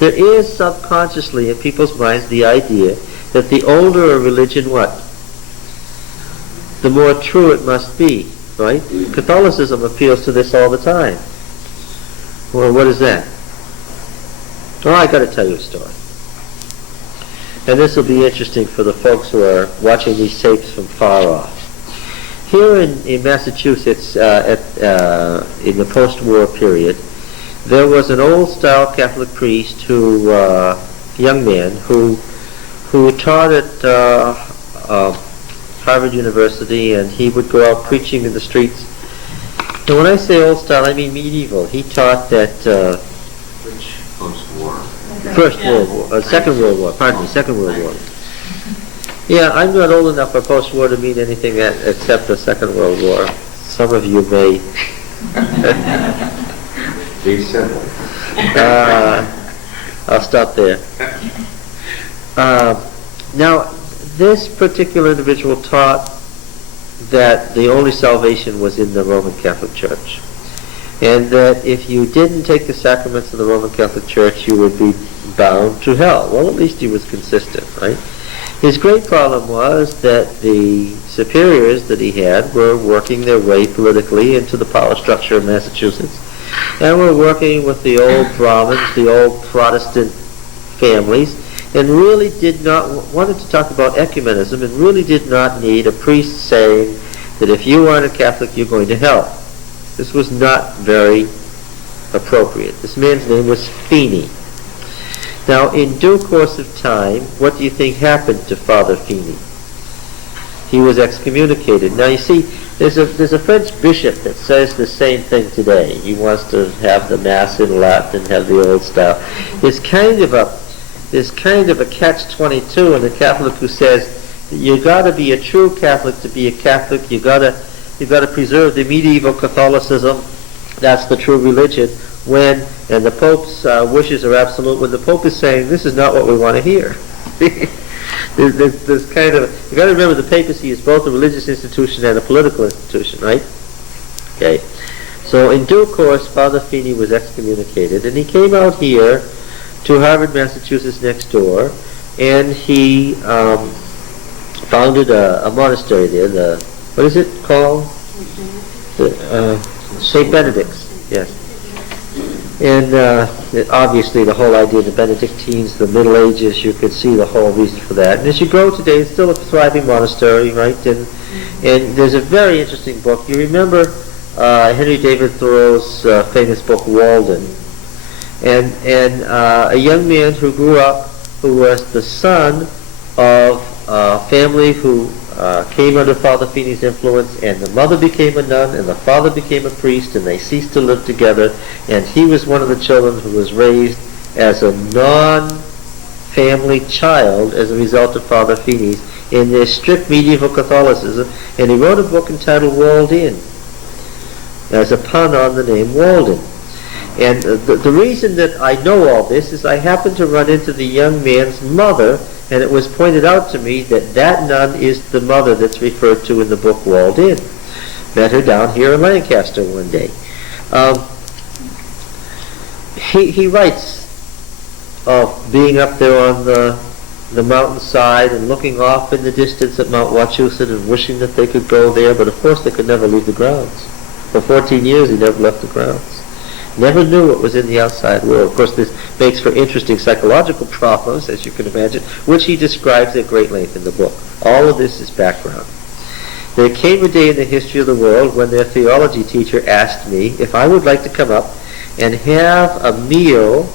there is subconsciously in people's minds the idea that the older a religion, what? The more true it must be, right? Catholicism appeals to this all the time. Well, what is that? Oh, I got to tell you a story. And this will be interesting for the folks who are watching these tapes from far off. Here in Massachusetts, in the post-war period, there was an old-style Catholic priest who, young man, who taught at Harvard University, and he would go out preaching in the streets. And when I say old-style, I mean medieval. He taught that... Which post-war? Second World War. Pardon me, Second World War. Yeah, I'm not old enough for post-war to mean anything except the Second World War. Some of you may. Be simple. I'll stop there. Now, this particular individual taught that the only salvation was in the Roman Catholic Church, and that if you didn't take the sacraments of the Roman Catholic Church, you would be bound to hell. Well, at least he was consistent, right? His great problem was that the superiors that he had were working their way politically into the power structure of Massachusetts, and were working with the old Brahmins, the old Protestant families, and really wanted to talk about ecumenism, and really did not need a priest saying that if you aren't a Catholic, you're going to hell. This was not very appropriate. This man's name was Feeney. Now, in due course of time, what do you think happened to Father Feeney? He was excommunicated. Now, you see, there's a French bishop that says the same thing today. He wants to have the Mass in Latin and have the old style. There's kind of a catch-22 in the Catholic who says you got to be a true Catholic to be a Catholic. You got to preserve the medieval Catholicism. That's the true religion. And the Pope's wishes are absolute, when the Pope is saying this is not what we want to hear. there's kind of, you got to remember the papacy is both a religious institution and a political institution, right? Okay. So in due course, Father Feeney was excommunicated, and he came out here to Harvard, Massachusetts, next door, and he founded a monastery there. What is it called? St. Benedicts. Yes. And obviously the whole idea of the Benedictines, the Middle Ages, you could see the whole reason for that. And as you go today, it's still a thriving monastery, right? And there's a very interesting book. You remember Henry David Thoreau's famous book, Walden. And a young man who grew up, who was the son of a family who came under Father Feeney's influence, and the mother became a nun, and the father became a priest, and they ceased to live together, and he was one of the children who was raised as a non-family child as a result of Father Feeney's in their strict medieval Catholicism, and he wrote a book entitled Walled In, as a pun on the name Walden. And the reason that I know all this is I happened to run into the young man's mother, and it was pointed out to me that that nun is the mother that's referred to in the book Walled In. Met her down here in Lancaster one day. He writes of being up there on the mountainside and looking off in the distance at Mount Wachusett and wishing that they could go there, but of course they could never leave the grounds. For 14 years he never left the grounds. Never knew what was in the outside world. Of course, this makes for interesting psychological problems, as you can imagine, which he describes at great length in the book. All of this is background. There came a day in the history of the world when their theology teacher asked me if I would like to come up and have a meal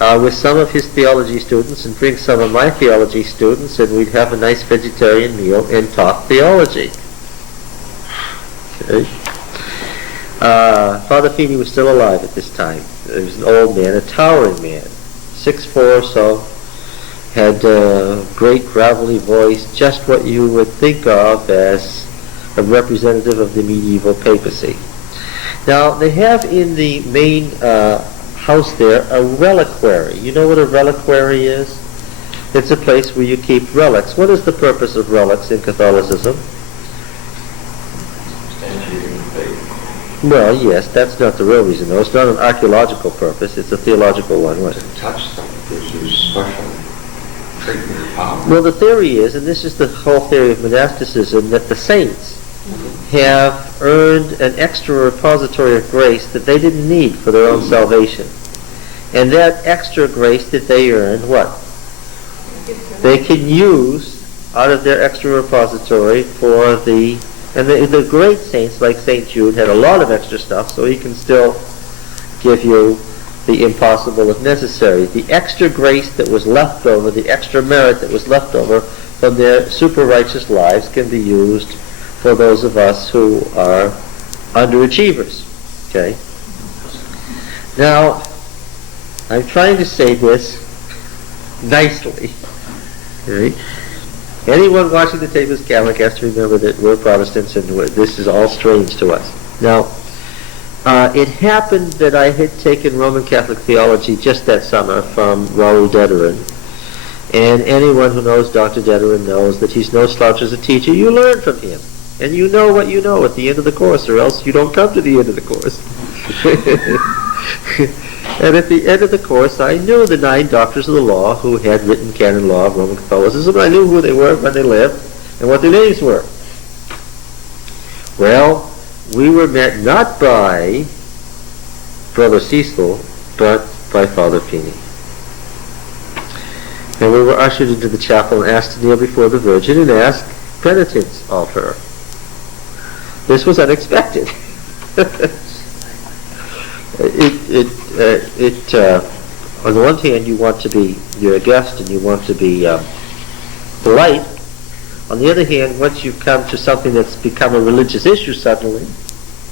with some of his theology students and bring some of my theology students, and we'd have a nice vegetarian meal and talk theology. Okay. Father Feeney was still alive at this time. He was an old man, a towering man, 6'4" or so, had a great gravelly voice, just what you would think of as a representative of the medieval papacy. Now, they have in the main house there a reliquary. You know what a reliquary is? It's a place where you keep relics. What is the purpose of relics in Catholicism? Well, yes, that's not the real reason, though. It's not an archaeological purpose. It's a theological one. Right? To touch them gives you special treatment of power. Well, the theory is, and this is the whole theory of monasticism, that the saints have earned an extra repository of grace that they didn't need for their own salvation. And that extra grace that they earned, what? They can use out of their extra repository for the great saints like St. Jude had a lot of extra stuff, so he can still give you the impossible if necessary. The extra grace that was left over, the extra merit that was left over from their super righteous lives can be used for those of us who are underachievers. Okay? Now, I'm trying to say this nicely. Okay? Anyone watching the tape as Catholic has to remember that we're Protestants and this is all strange to us. Now, it happened that I had taken Roman Catholic theology just that summer from Raoul Dederin. And anyone who knows Dr. Dederin knows that he's no slouch as a teacher. You learn from him. And you know what you know at the end of the course, or else you don't come to the end of the course. And at the end of the course, I knew the 9 doctors of the law who had written canon law of Roman Catholicism. I knew who they were, when they lived, and what their names were. Well, we were met not by Brother Cecil, but by Father Feeney. And we were ushered into the chapel and asked to kneel before the Virgin and ask penitence of her. This was unexpected. On the one hand, you want to be, you're a guest and you want to be polite. On the other hand, once you've come to something that's become a religious issue suddenly,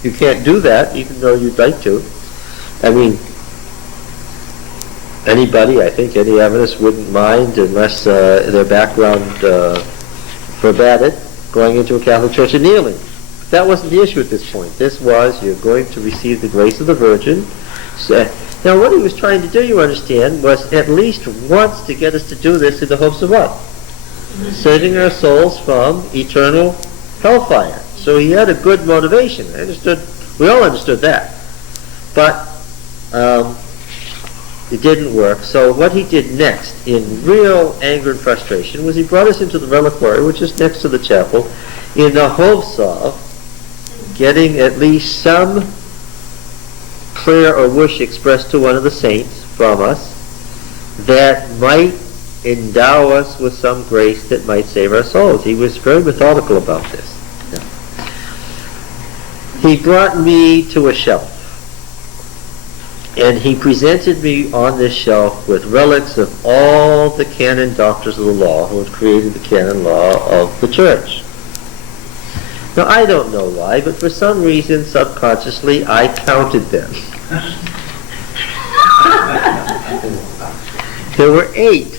you can't do that, even though you'd like to. I mean, anybody, I think, any evidence wouldn't mind, unless their background forbade it, going into a Catholic church and kneeling. That wasn't the issue at this point. This was, you're going to receive the grace of the Virgin. So, now, what he was trying to do, you understand, was at least once to get us to do this in the hopes of what? Saving our souls from eternal hellfire. So he had a good motivation. We all understood that. But it didn't work. So what he did next, in real anger and frustration, was he brought us into the reliquary, which is next to the chapel, in the hopes of getting at least some prayer or wish expressed to one of the saints from us that might endow us with some grace that might save our souls. He was very methodical about this. He brought me to a shelf, and he presented me on this shelf with relics of all the canon doctors of the law who had created the canon law of the church. Now, I don't know why, but for some reason, subconsciously, I counted them. There were 8.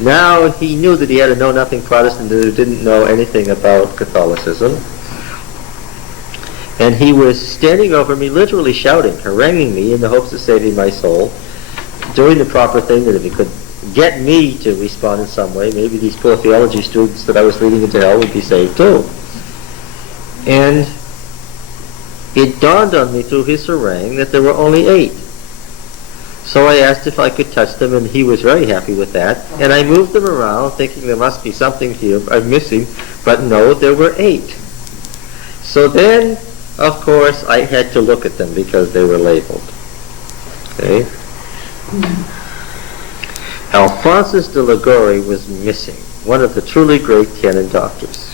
Now, he knew that he had a know-nothing Protestant who didn't know anything about Catholicism. And he was standing over me, literally shouting, haranguing me in the hopes of saving my soul, doing the proper thing, that if he could get me to respond in some way, maybe these poor theology students that I was leading into hell would be saved too. And it dawned on me through his harangue that there were only 8. So I asked if I could touch them, and he was very happy with that. And I moved them around, thinking there must be something here I'm missing, but no, there were 8. So then, of course, I had to look at them because they were labeled. Okay? Alphonsus de Liguori was missing, one of the truly great canon doctors.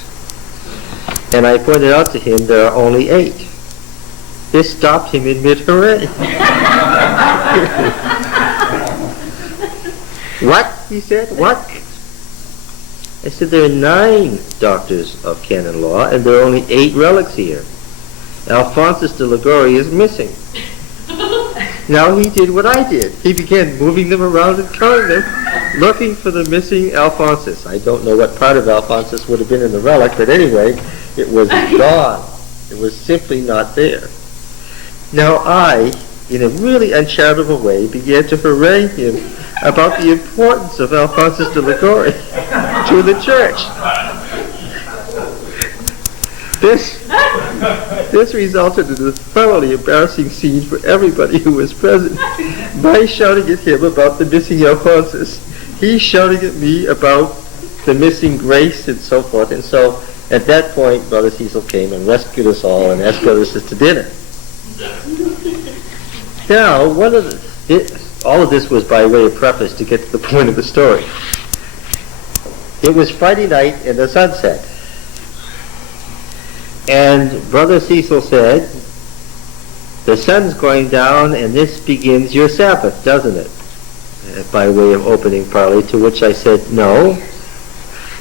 And I pointed out to him there are only 8. This stopped him in mid-harangue. What? He said. What? I said there are 9 doctors of canon law, and there are only 8 relics here. Alphonsus de Liguori is missing. Now he did what I did. He began moving them around and counting them, looking for the missing Alphonsus. I don't know what part of Alphonsus would have been in the relic, but anyway, it was gone. It was simply not there. Now I, in a really uncharitable way, began to harangue him about the importance of Alphonsus de Liguori to the church. This resulted in a thoroughly embarrassing scene for everybody who was present. My shouting at him about the missing Alphonsus, he shouting at me about the missing Grace and so forth. And so at that point, Brother Cecil came and rescued us all and escorted us to dinner. Now, all of this was by way of preface to get to the point of the story. It was Friday night and the sun set. And Brother Cecil said, the sun's going down and this begins your Sabbath, doesn't it? By way of opening parley, to which I said, no,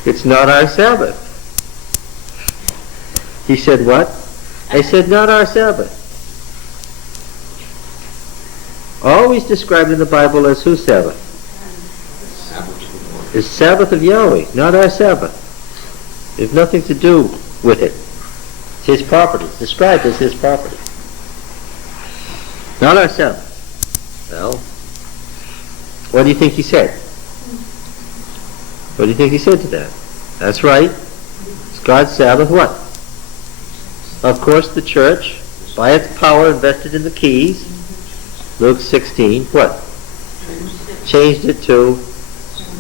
it's not our Sabbath. He said, what? I said, not our Sabbath. Always described in the Bible as whose Sabbath? It's Sabbath of Yahweh, not our Sabbath. There's nothing to do with it. It's his property. It's described as his property. Not our Sabbath. Well, what do you think he said? What do you think he said to that? That's right. It's God's Sabbath what? Of course the church, by its power invested in the keys, Luke 16, what? Changed it to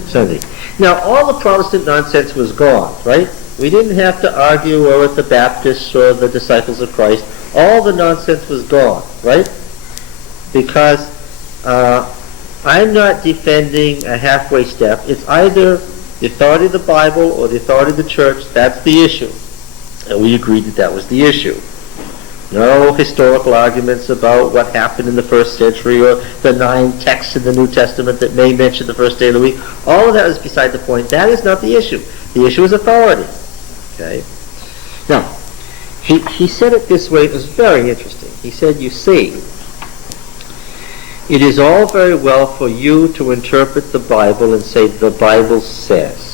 Sunday. Now, all the Protestant nonsense was gone, right? We didn't have to argue with the Baptists or the disciples of Christ. All the nonsense was gone, right? Because I'm not defending a halfway step. It's either the authority of the Bible or the authority of the church. That's the issue. And we agreed that that was the issue. No historical arguments about what happened in the first century or the 9 texts in the New Testament that may mention the first day of the week. All of that is beside the point. That is not the issue. The issue is authority. Okay? Now, he said it this way. It was very interesting. He said, you see, it is all very well for you to interpret the Bible and say the Bible says.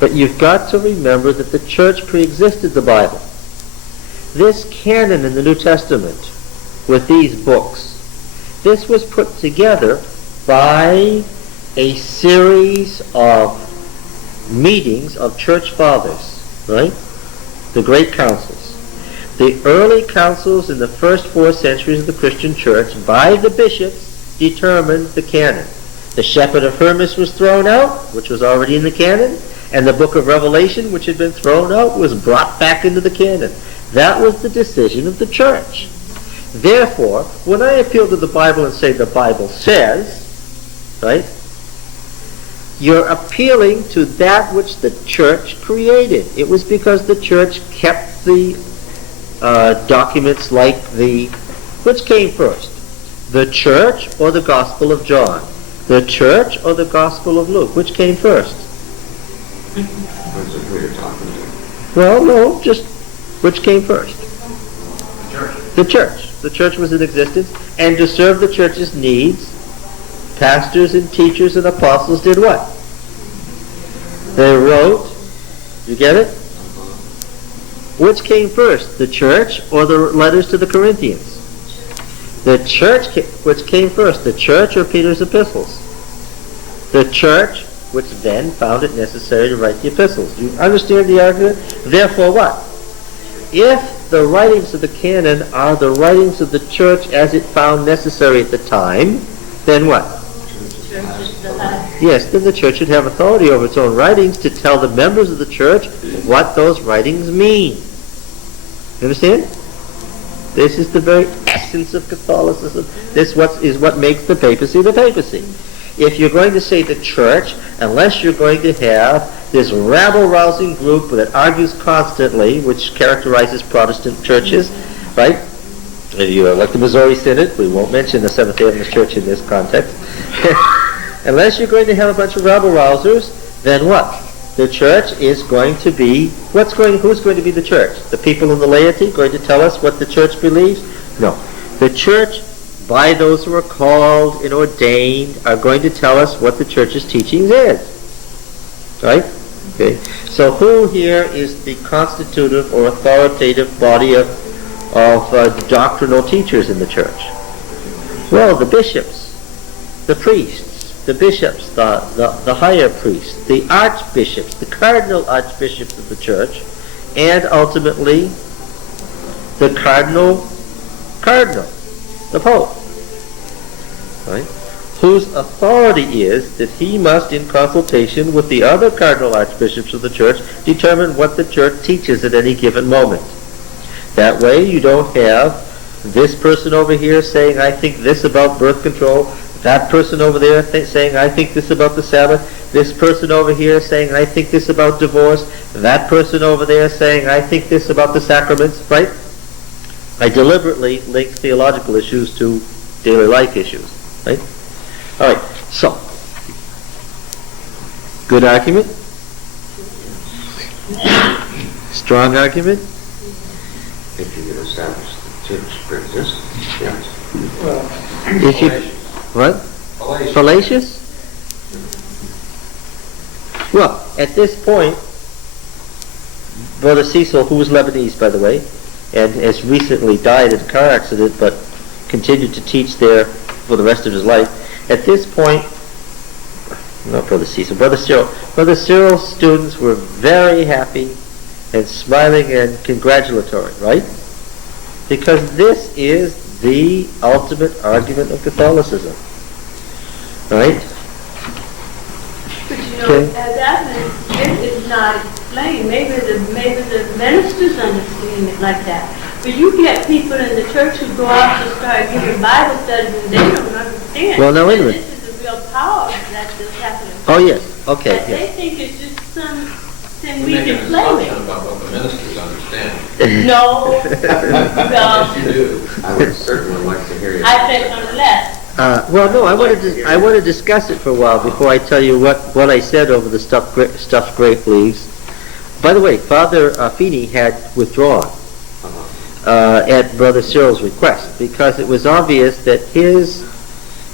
But you've got to remember that the church pre-existed the Bible. This canon in the New Testament with these books, this was put together by a series of meetings of church fathers, right? The great councils. The early councils in the first 4 centuries of the Christian church, by the bishops, determined the canon. The Shepherd of Hermas was thrown out, which was already in the canon, and the book of Revelation, which had been thrown out, was brought back into the canon. That was the decision of the church. Therefore, when I appeal to the Bible and say the Bible says, right, you're appealing to that which the church created. It was because the church kept the documents like which came first? The church or the Gospel of John? The church or the Gospel of Luke? Which came first? Depends on who you're talking to. Well, no, just which came first? The church. The church. The church was in existence, and to serve the church's needs, pastors and teachers and apostles did what? They wrote, you get it? Which came first, the church or the letters to the Corinthians? The church, which came first, the church or Peter's epistles? The church, which then found it necessary to write the epistles. Do you understand the argument? Therefore what? If the writings of the canon are the writings of the church as it found necessary at the time, then what? Yes, then the church should have authority over its own writings to tell the members of the church what those writings mean. You understand? This is the very essence of Catholicism. This is what makes the papacy the papacy. If you're going to say the church, unless you're going to have this rabble-rousing group that argues constantly, which characterizes Protestant churches, right? If you like the Missouri Synod, we won't mention the Seventh-day Adventist Church in this context. Unless you're going to have a bunch of rabble-rousers, then what? The church is going to be, who's going to be the church? The people in the laity going to tell us what the church believes? No. The church, by those who are called and ordained, are going to tell us what the church's teaching is. Right? Okay. So who here is the constitutive or authoritative body of doctrinal teachers in the church? Well, the bishops, the priests, the bishops, the higher priests, the archbishops, the cardinal archbishops of the church, and ultimately the cardinal, the Pope, right? Whose authority is that he must, in consultation with the other cardinal archbishops of the church, determine what the church teaches at any given moment. That way you don't have this person over here saying, I think this about birth control, that person over there saying, I think this about the Sabbath, this person over here saying, I think this about divorce, that person over there saying, I think this about the sacraments, right? I deliberately link theological issues to daily life issues, right? All right, so, good argument? Strong argument? If you could establish the church pre-existence, yes. Well, If you, what? Fallacious? Well, at this point, Brother Cecil, who was Lebanese, by the way, and has recently died in a car accident, but continued to teach there for the rest of his life. At this point, not Brother Cecil, Brother Cyril's students were very happy and smiling and congratulatory, right? Because this is the ultimate argument of Catholicism, right? But you know, Okay. as Advent, it is not explained. Maybe the ministers understand it like that. But you get people in the church who go out to start giving Bible studies and they don't understand. Well, now wait a minute. This is the real power that the Catholic. Oh yes, okay, That yes. they think it's just something we Making can an play assumption with. about what the ministers understand. No, Yes, you no. do. I would certainly like to hear you. I think unless. Well, no, I want to discuss it for a while before I tell you what I said over the stuffed grape leaves. By the way, Father Feeney had withdrawn at Brother Cyril's request because it was obvious that his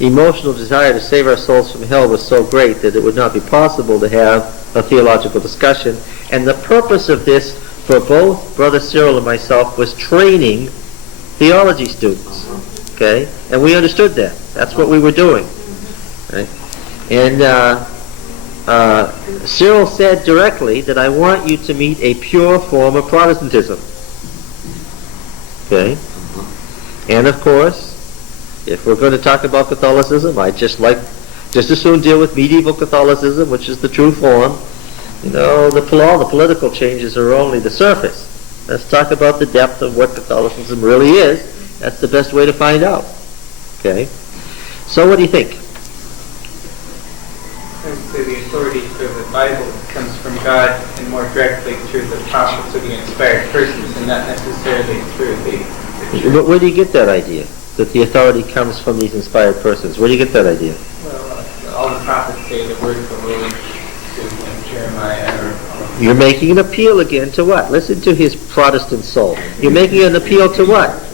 emotional desire to save our souls from hell was so great that it would not be possible to have a theological discussion. And the purpose of this for both Brother Cyril and myself was training theology students. Okay? And we understood that. That's what we were doing. Right? And Cyril said directly that I want you to meet a pure form of Protestantism. Okay? And of course, if we're going to talk about Catholicism, I'd just as soon deal with medieval Catholicism, which is the true form. You know, all the political changes are only the surface. Let's talk about the depth of what Catholicism really is. That's the best way to find out. Okay? So what do you think? I would say the authority for the Bible comes from God and more directly through the prophets or the inspired persons and not necessarily through the church. But where do you get that idea? That the authority comes from these inspired persons? Where do you get that idea? Well, all the prophets say the word of the Lord to Jeremiah. You're making an appeal again to what? Listen to his Protestant soul. You're making an appeal to what?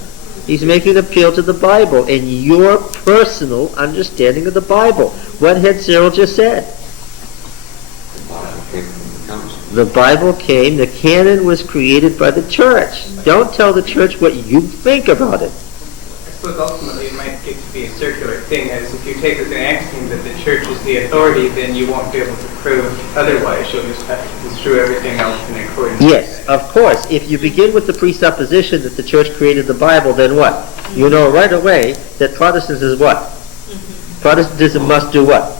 He's making an appeal to the Bible and your personal understanding of the Bible. What had Cyril just said? The Bible came, the canon was created by the church. Don't tell the church what you think about it. I suppose ultimately it might get to be a circular thing, as if you take as an axiom that the church is the authority, then you won't be able to prove otherwise. You'll just have to construe everything else in accordance with Yes, of course. If you begin with the presupposition that the church created the Bible, then what? You know right away that Protestantism is what? Protestantism must do what?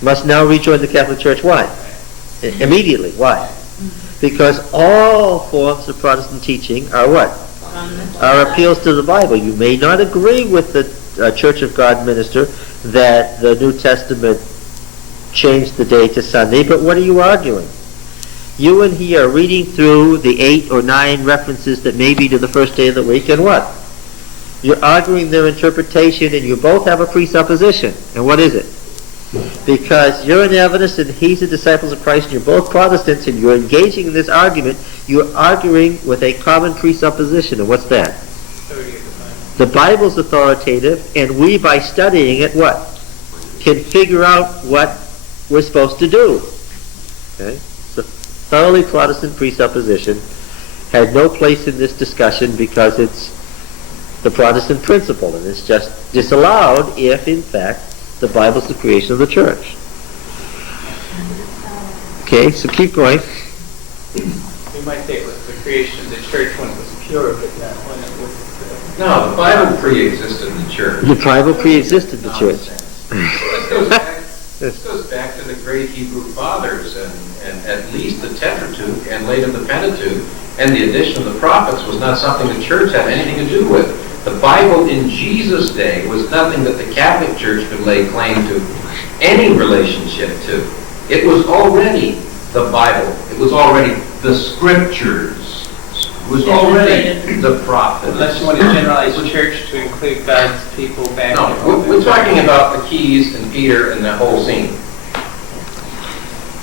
Must now rejoin the Catholic Church. Why? Immediately. Why? Because all forms of Protestant teaching are what? Are appeals to the Bible. You may not agree with the Church of God minister that the New Testament changed the day to Sunday, but what are you arguing? You and he are reading through the 8 or 9 references that may be to the first day of the week, and what? You're arguing their interpretation, and you both have a presupposition. And what is it? Because you're an Adventist and he's a disciple of Christ, and you're both Protestants, and you're engaging in this argument, you're arguing with a common presupposition. And what's that? authority of the Bible. The Bible's authoritative, and we, by studying it, what? Can figure out what we're supposed to do. Okay? It's a thoroughly Protestant presupposition. Had no place in this discussion because it's the Protestant principle, and it's just disallowed if, in fact, the Bible's the creation of the church. Okay, so keep going. The you might say it was the creation of the church when it was pure, but not when it was... No, the Bible pre-existed the church. The Bible pre-existed the church. This goes back to the great Hebrew fathers, and at least the Pentateuch, and later the Pentateuch, and the addition of the prophets was not something the church had anything to do with. The Bible in Jesus' day was nothing that the Catholic Church could lay claim to any relationship to. It was already the Bible. It was already the Scriptures. It was already the prophets. Unless you want to generalize church to include God's people back. No, we're talking about the keys and Peter and the whole scene.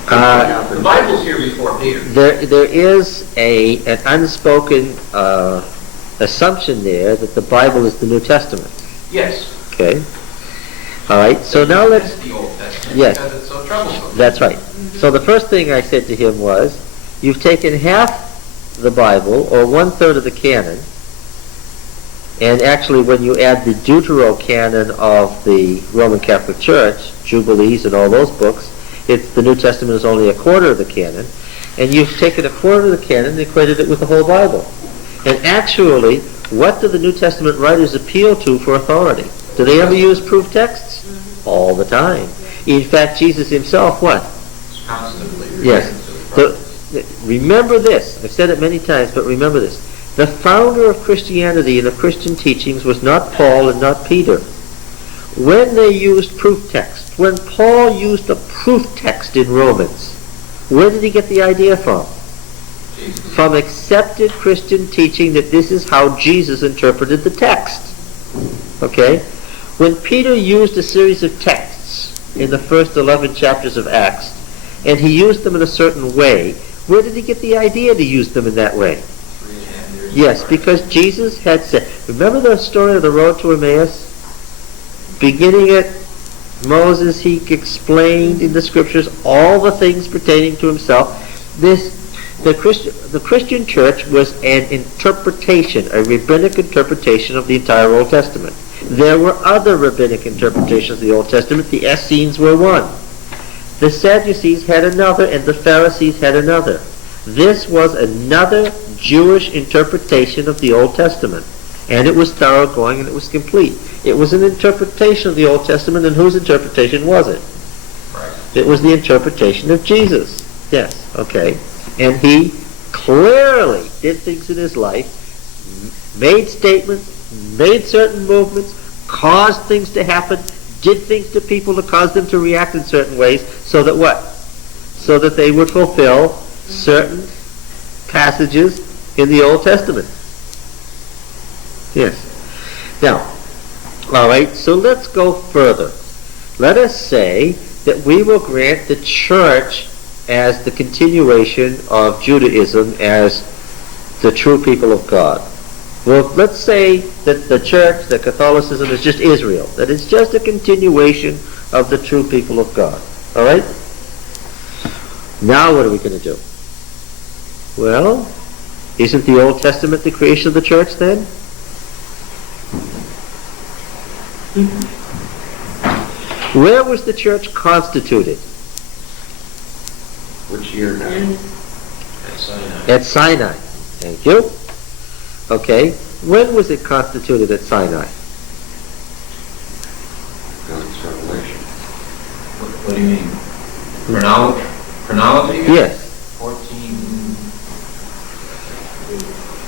The Bible's here before Peter. There is an unspoken assumption there that the Bible is the New Testament. Yes. Okay. All right. So now let's. The Old Testament. Yes. Because it's so troublesome. That's right. So the first thing I said to him was, you've taken half the Bible, or 1/3 of the canon, and actually when you add the Deuterocanon of the Roman Catholic Church, Jubilees and all those books, the New Testament is only 1/4 of the canon, and you've taken 1/4 of the canon and equated it with the whole Bible. And actually, what do the New Testament writers appeal to for authority? Do they ever use proof texts? All the time. In fact, Jesus himself, what? Constantly. Yes. Remember this. I've said it many times, but remember this. The founder of Christianity and of Christian teachings was not Paul and not Peter. When they used proof text, when Paul used a proof text in Romans, where did he get the idea from? Jesus. From accepted Christian teaching that this is how Jesus interpreted the text. Okay? When Peter used a series of texts in the first 11 chapters of Acts, and he used them in a certain way, where did he get the idea to use them in that way? 3.5 years Yes, apart. because Jesus had said, remember the story of the road to Emmaus? Beginning at Moses, he explained in the scriptures all the things pertaining to himself. The Christian church was an interpretation, a rabbinic interpretation of the entire Old Testament. There were other rabbinic interpretations of the Old Testament. The Essenes were one. The Sadducees had another, and the Pharisees had another. This was another Jewish interpretation of the Old Testament, and it was thoroughgoing and it was complete. It was an interpretation of the Old Testament, and whose interpretation was it? Right. It was the interpretation of Jesus. Yes, okay. And he clearly did things in his life, made statements, made certain movements, caused things to happen, did things to people to cause them to react in certain ways, so that what? So that they would fulfill certain passages in the Old Testament. Yes. Now, all right, so let's go further. Let us say that we will grant the church as the continuation of Judaism as the true people of God. Well, let's say that the church, that Catholicism is just Israel, that it's just a continuation of the true people of God. All right? Now what are we going to do? Well, isn't the Old Testament the creation of the church then? Where was the church constituted? Which year now? At Sinai. At Sinai. Thank you. Okay. When was it constituted at Sinai? God's revelation. What do you mean? Chronology? Yes.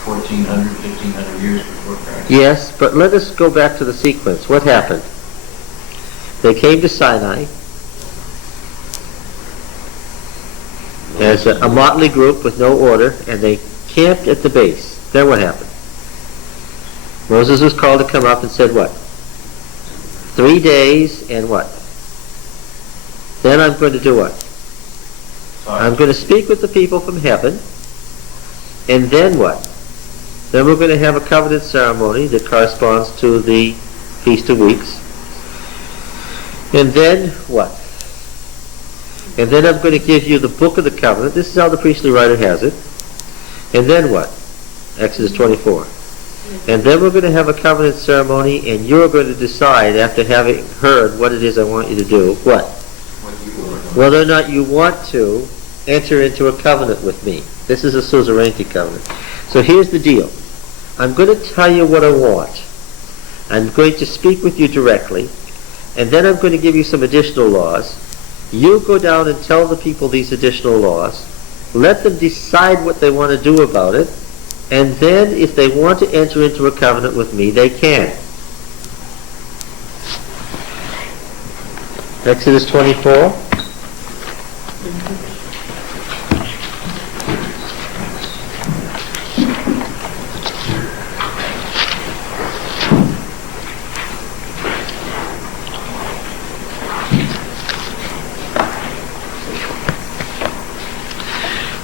1400, 1500 years before Christ. Yes, but let us go back to the sequence. What happened? They came to Sinai as a motley group with no order, and they camped at the base. Then what happened? Moses was called to come up and said what? 3 days and what? Then I'm going to do what? I'm going to speak with the people from heaven, and then what? Then we're going to have a covenant ceremony that corresponds to the Feast of Weeks. And then what? And then I'm going to give you the book of the covenant. This is how the priestly writer has it. And then what? Exodus 24. And then we're going to have a covenant ceremony, and you're going to decide, after having heard what it is I want you to do, what? Whether or not you want to enter into a covenant with me. This is a suzerainty covenant. So here's the deal. I'm going to tell you what I want. I'm going to speak with you directly, and then I'm going to give you some additional laws. You go down and tell the people these additional laws. Let them decide what they want to do about it, and then if they want to enter into a covenant with me, they can. Exodus 24.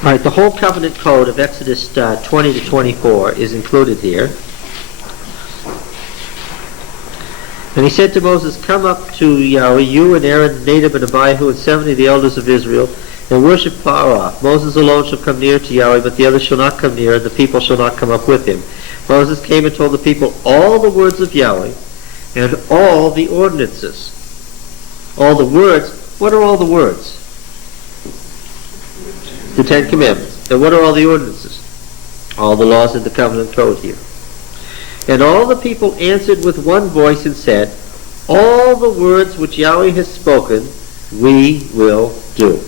All right, the whole covenant code of Exodus 20 to 24 is included here. And he said to Moses, "Come up to Yahweh, you and Aaron, Nadab and Abihu, and 70 of the elders of Israel, and worship far off. Moses alone shall come near to Yahweh, but the others shall not come near, and the people shall not come up with him." Moses came and told the people all the words of Yahweh, and all the ordinances. All the words. What are all the words? The Ten Commandments. And what are all the ordinances? All the laws in the covenant code here. And all the people answered with one voice and said, "All the words which Yahweh has spoken, we will do."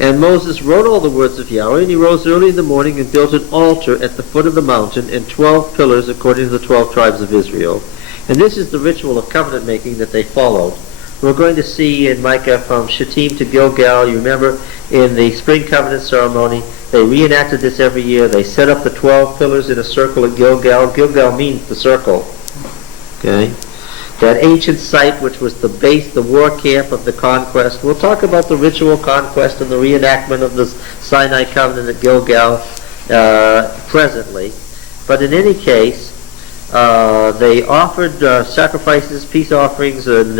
And Moses wrote all the words of Yahweh, and he rose early in the morning and built an altar at the foot of the mountain and 12 pillars according to the 12 tribes of Israel. And this is the ritual of covenant making that they followed. We're going to see in Micah from Shittim to Gilgal. You remember in the spring covenant ceremony, they reenacted this every year. They set up the 12 pillars in a circle at Gilgal. Gilgal means the circle. Okay? That ancient site which was the base, the war camp of the conquest. We'll talk about the ritual conquest and the reenactment of the Sinai covenant at Gilgal presently. But in any case, they offered sacrifices, peace offerings, and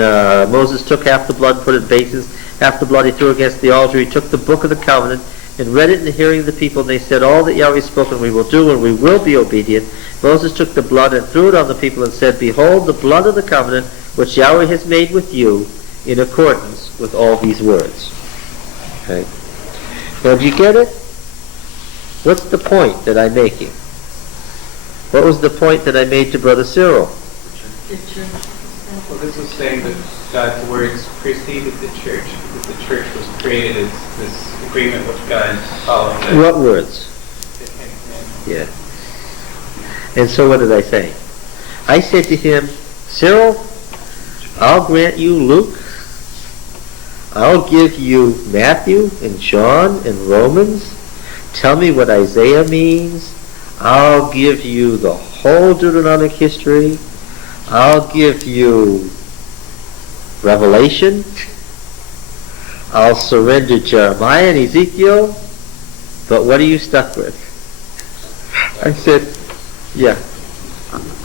Moses took half the blood and put it in basins. Half the blood he threw against the altar. He took the book of the covenant and read it in the hearing of the people, and they said, "All that Yahweh has spoken we will do, and we will be obedient." Moses took the blood and threw it on the people and said, "Behold the blood of the covenant which Yahweh has made with you in accordance with all these words." Okay. Now, do you get it? What's the point that I'm making? What was the point that I made to Brother Cyril? Well, this is saying that God's words preceded the church, that the church was created as this agreement with God following the What words? Ten Commandments. Yeah. And so what did I say? I said to him, "Cyril, I'll grant you Luke. I'll give you Matthew and John and Romans. Tell me what Isaiah means. I'll give you the whole Deuteronomic history. I'll give you Revelation. I'll surrender Jeremiah and Ezekiel. But what are you stuck with?" I said, "Yeah,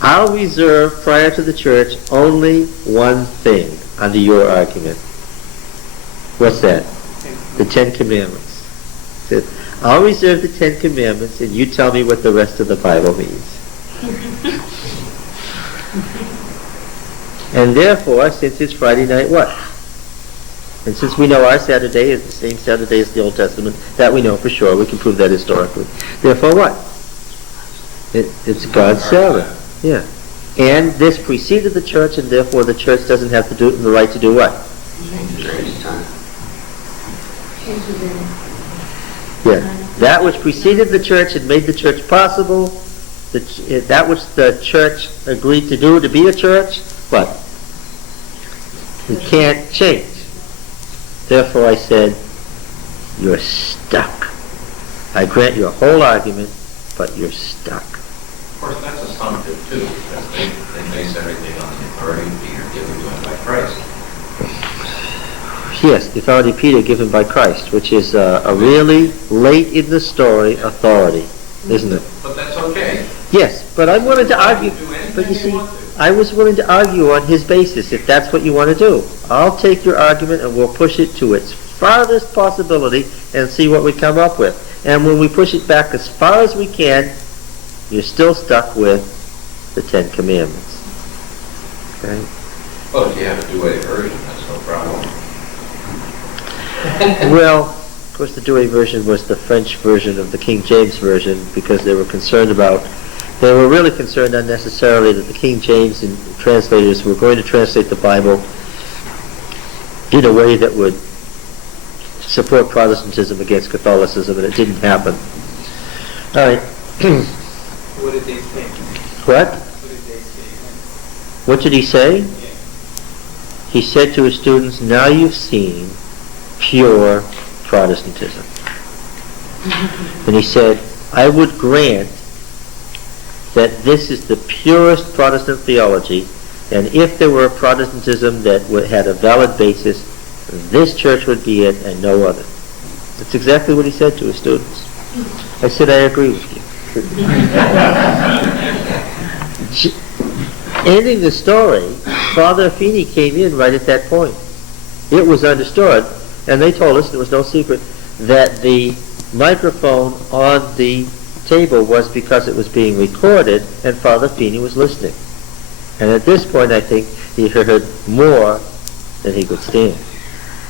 I'll reserve prior to the church only one thing under your argument." What's that? The Ten Commandments. I said, "I'll reserve the Ten Commandments, and you tell me what the rest of the Bible means." And therefore, since it's Friday night, what? And since we know our Saturday is the same Saturday as the Old Testament, that we know for sure, we can prove that historically. Therefore, what? It's God's Sabbath. Yeah. And this preceded the church, and therefore the church doesn't have to do the right to do what? Change time. Yeah. That which preceded the church and made the church possible, that which the church agreed to do to be a church, what? You can't change. Therefore I said, you're stuck. I grant your whole argument, but you're stuck. Of course, that's assumptive too, because they base everything on the authority of Peter given to him by Christ. Yes, the authority of Peter given by Christ, which is a really late in the story authority, isn't it? But that's okay. Yes, but I wanted to argue. You do anything But you you see, want to. I was willing to argue on his basis, if that's what you want to do. I'll take your argument and we'll push it to its farthest possibility and see what we come up with. And when we push it back as far as we can, you're still stuck with the Ten Commandments. Okay? Well, if you have a two-way version, that's no problem. Well, course, the Douay version was the French version of the King James version because they were really concerned unnecessarily that the King James and translators were going to translate the Bible in a way that would support Protestantism against Catholicism, and it didn't happen. All right. What did they say? What? What did they say? What did he say? Yeah. He said to his students, now you've seen pure Protestantism. And he said, I would grant that this is the purest Protestant theology, and if there were a Protestantism that had a valid basis, this church would be it and no other. That's exactly what he said to his students. I said, I agree with you. Ending the story, Father Feeney came in right at that point. It was understood, and they told us, it was no secret, that the microphone on the table was because it was being recorded, and Father Feeney was listening. And at this point, I think he heard more than he could stand.